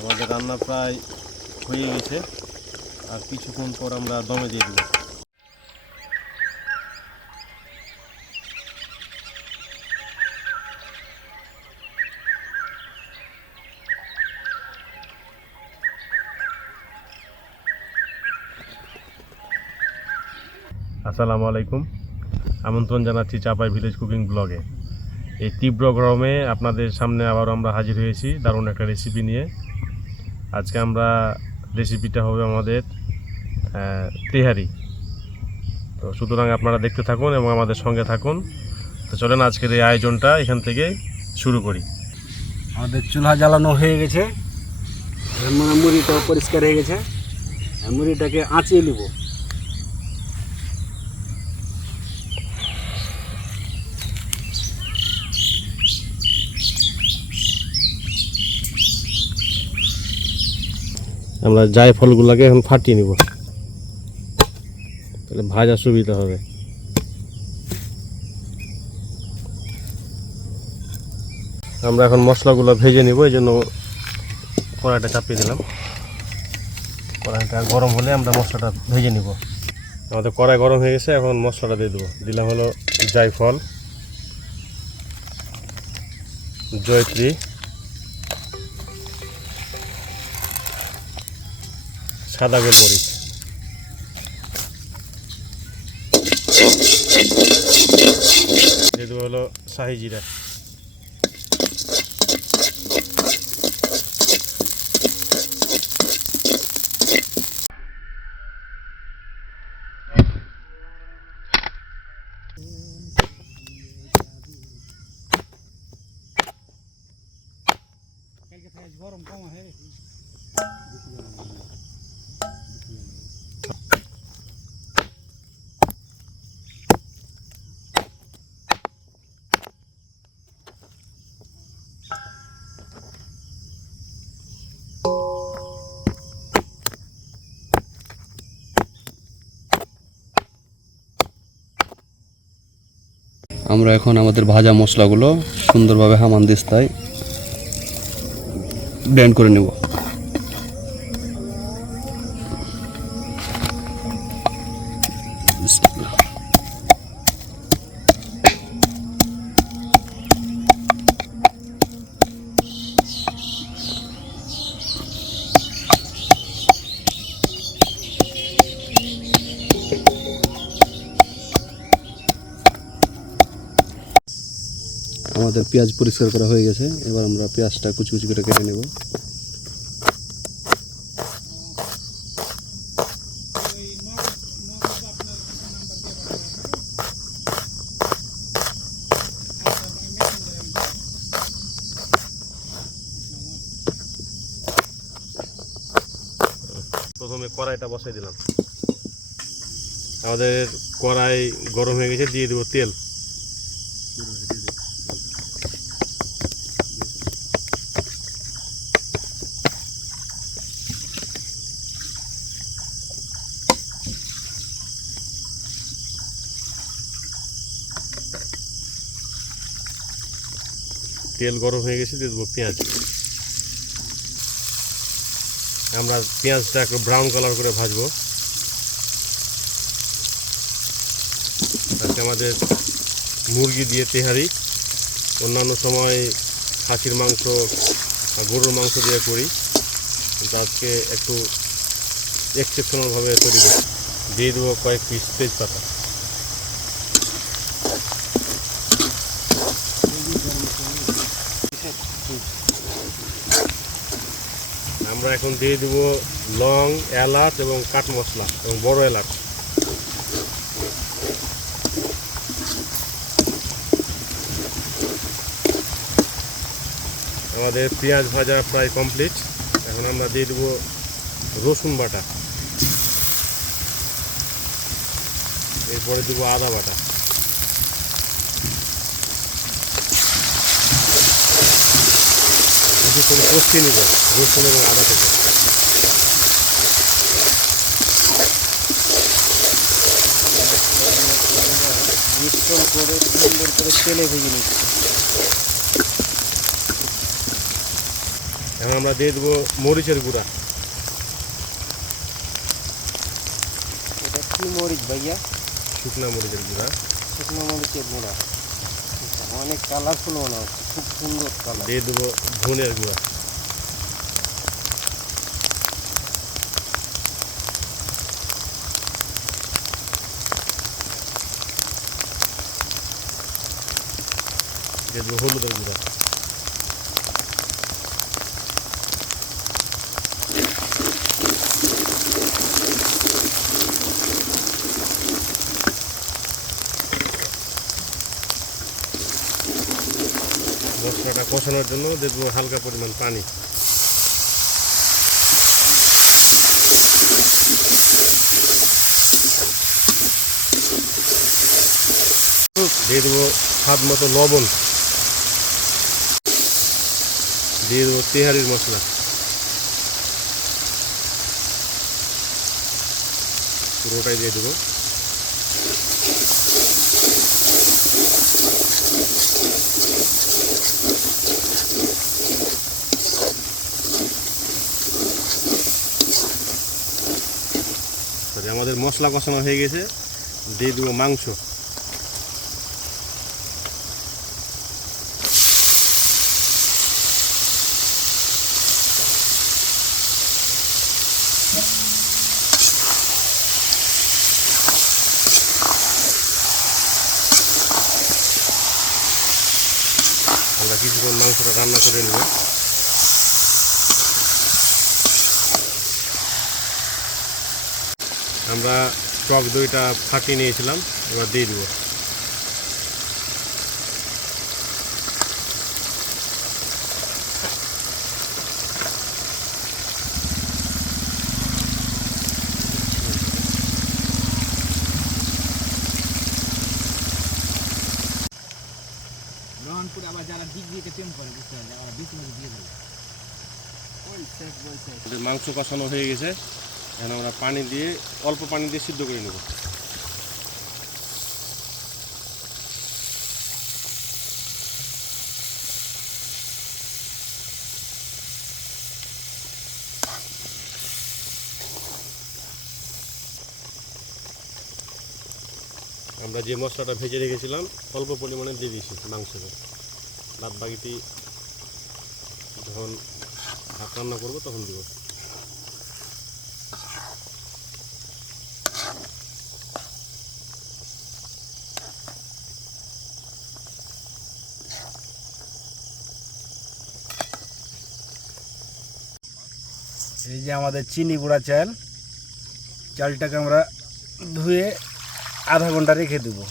আমাদের রান্না প্রায় হয়ে গেছে, আর কিছুক্ষণ পর আমরা দমে দিয়ে দেব। আসসালামু আলাইকুম, আমন্ত্রণ জানাচ্ছি চাপাই ভিলেজ কুকিং ব্লগে। এই তীব্র গরমে আপনাদের সামনে আবার আমরা হাজির হয়েছি দারুণ একটা রেসিপি নিয়ে। আজকে আমরা রেসিপিটা হবে আমাদের তেহারি। তো সুতরাং আপনারা দেখতে থাকুন এবং আমাদের সঙ্গে থাকুন। তো চলেন আজকের এই আয়োজনটা এখান থেকে শুরু করি। আমাদের চুলা জ্বালানো হয়ে গেছে, মুড়িটাও পরিষ্কার হয়ে গেছে। মুড়িটাকে আঁচিয়ে নেব। আমরা জায়ফলগুলোকে এখন ফাটিয়ে নিব, তাহলে ভাজা সুবিধা হবে। আমরা এখন মশলাগুলো ভেজে নিব, এই জন্য কড়াইটা চাপিয়ে দিলাম। কড়াইটা গরম হলে আমরা মশলাটা ভেজে নিব। আমাদের কড়াই গরম হয়ে গেছে, এখন মশলাটা দিয়ে দেবো। দিলাম হলো জায়ফল, জয়ত্রী, সাদা গোলমরিচ, দিয়ে দেবো হলো শাহি জিরা। গরম কম হয়ে গেছে। আমরা এখন আমাদের ভাজা মশলাগুলো সুন্দরভাবে হামানদিস্তায় ব্লেন্ড করে নেব। আমাদের পেঁয়াজ পরিষ্কার করা হয়ে গেছে, এবার আমরা পেঁয়াজটা কুচি কুচি করে কেটে নেব। প্রথমে কড়াইটা বসাই দিলাম। আমাদের কড়াই গরম হয়ে গেছে, দিয়ে দেবো তেল। তেল গরম হয়ে গেছে, দিয়ে দেবো পেঁয়াজ। আমরা পেঁয়াজটা একটু ব্রাউন কালার করে ভাজবো। আজকে আমাদের মুরগি দিয়ে তেহারি, অন্যান্য সময় খাসির মাংস বা গরুর মাংস দিয়ে করি, কিন্তু আজকে একটু এক্সেপশনালভাবে তৈরি করি। দিয়ে দেবো কয়েক পিস তেজপাতা। আমরা এখন দিয়ে দেব লং, এলাচ এবং কাঠ মশলা এবং বড় এলাচ। আমাদের পেঁয়াজ ভাজা প্রায় কমপ্লিট। এখন আমরা দিয়ে দেব রসুন বাটা, এরপরে দেবো আদা বাটা। কিছুক্ষণ কষিয়ে নিব রসুন এবং আদা থেকে। মিশ্রণ করে সুন্দর করে তেলে ভেজে নিচ্ছি। আমাদের পেঁয়াজ ভাজা প্রায় কমপ্লিট। এখন আমরা দিয়ে দেবো রসুন বাটা, এরপরে দেবো আদা বাটা। কিছুক্ষণ কষিয়ে নিব রসুন এবং আদা থেকে। কিছুক্ষণ করে সুন্দর করে তেলে ভেজে নিচ্ছি। এখন আমরা দিয়ে দেবো মরিচের গুঁড়া। এটা কি মরিচ ভাইয়া? শুকনা মরিচের গুঁড়া। শুকনো মরিচের গুঁড়া। অনেক কালারফুল মনে হচ্ছে, খুব সুন্দর কালার। দিয়ে দেবো ধনের গুঁড়া। দিয়ে দেবো হলুদের গুঁড়া। মশলাটা কষানোর জন্য দিয়ে দেবো হালকা পরিমাণ পানি। দিয়ে দেবো স্বাদ মতো লবণ। দিয়ে দেবো তেহারির মশলা। পুরোটাই দিয়ে দেবো। আমাদের মশলা কষানো হয়ে গেছে, দিয়ে দেবো মাংস। আমরা কিছুক্ষণ মাংসটা রান্না করে নেব। আমরা টক দইটা ফাটিয়ে নিয়েছিলাম, এবার দিয়ে দেবো। রহনপুরে আবার যারা ডিগ্রিতে প্রেম করে বুঝতে পারলে ওরা বেশি বেশি দিয়ে দেবে। আমাদের মাংস কষানো হয়ে গেছে, এখন আমরা পানি দিয়ে অল্প পানি দিয়ে সিদ্ধ করে নেব। আমরা যে মশলাটা ভেজে রেখেছিলাম অল্প পরিমাণে দিয়ে দিয়েছি মাংসতে। বাদ বাকিটি যখন ভাত রান্না করবো তখন দিব। এই যে আমাদের চিনি গুঁড়া চাল, চালটাকে আমরা ধুয়ে আধা ঘন্টা রেখে দেবো।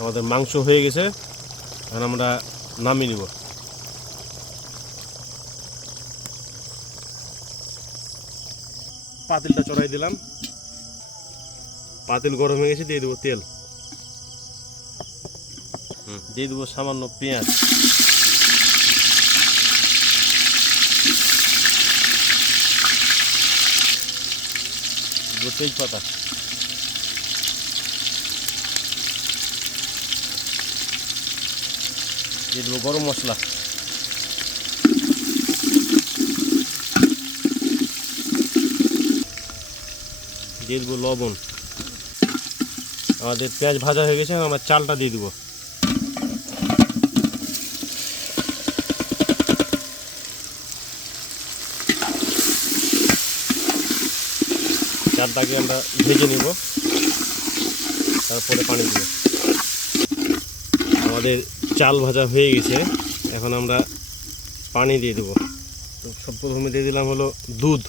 আমাদের মাংস হয়ে গেছে, এখন আমরা নামিয়ে নিব। পাতিলটা চড়াই দিলাম, পাতিল গরম হয়ে গেছে, দিয়ে দেবো তেল। দিয়ে দেবো সামান্য পেঁয়াজ। তেজপাতা। দিয়ে দেবো গরম মশলা। দিয়ে দেবো লবণ। আমাদের পেঁয়াজ ভাজা হয়ে গেছে, আমরা চালটা দিয়ে দেবো। চালটাকে আমরা ভেজে নিব, তারপরে পানি দেব। আমাদের চাল ভাজা হয়ে গেছে, এখন আমরা পানি দিয়ে দেবো। সব প্রথমে দিয়ে দিলাম হলো দুধ।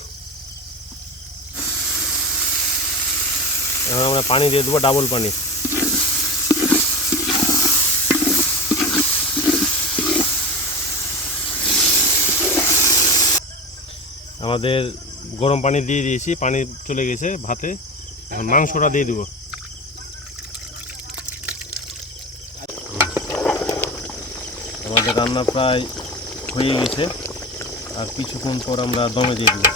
এখন আমরা পানি দিয়ে দেবো ডাবল পানি। আমাদের গরম পানি দিয়ে দিয়েছি, পানি চলে গেছে ভাতে। এখন মাংসটা দিয়ে দেবো। আমাদের রান্না প্রায় হয়ে গেছে, আর কিছুক্ষণ পর আমরা দমে দিয়ে দেবো।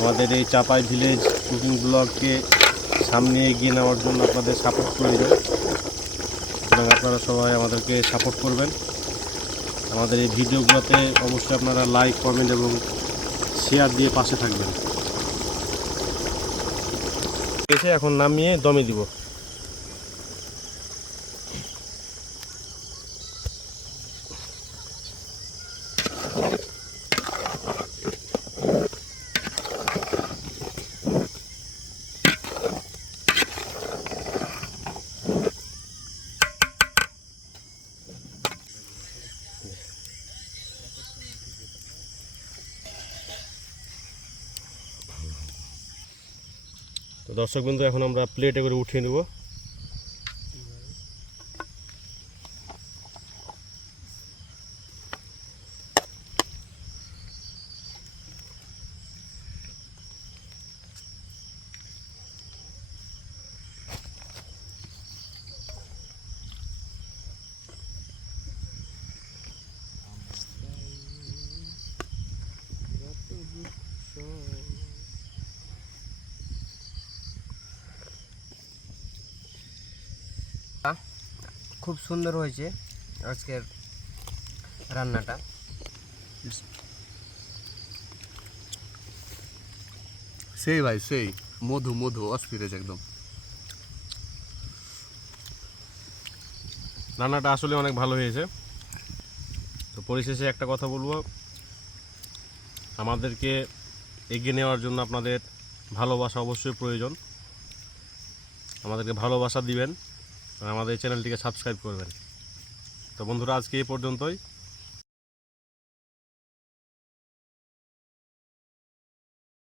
আমাদের এই চাপাই ভিলেজ কুকিং ব্লগকে সামনে এগিয়ে নেওয়ার জন্য আপনাদের সাপোর্ট প্রয়োজন, এবং আপনারা সবাই আমাদেরকে সাপোর্ট করবেন। আমাদের এই ভিডিওগুলোতে অবশ্যই আপনারা লাইক, কমেন্ট এবং শেয়ার দিয়ে পাশে থাকবেন। এখন নামিয়ে দমে দিব। তো দর্শকবৃন্দ, এখন আমরা প্লেটে করে উঠিয়ে নেব। খুব সুন্দর হয়েছে আজকের রান্নাটা। সেই ভাই সেই মধু মধু অস্থির একদম। রান্নাটা আসলে অনেক ভালো হয়েছে। তো পরিশেষে একটা কথা বলবো, আমাদেরকে এগিয়ে নেওয়ার জন্য আপনাদের ভালোবাসা অবশ্যই প্রয়োজন। আমাদেরকে ভালোবাসা দিবেন, আর আমাদের চ্যানেলটিকে সাবস্ক্রাইব করবেন। তো বন্ধুরা, আজকে এই পর্যন্তই।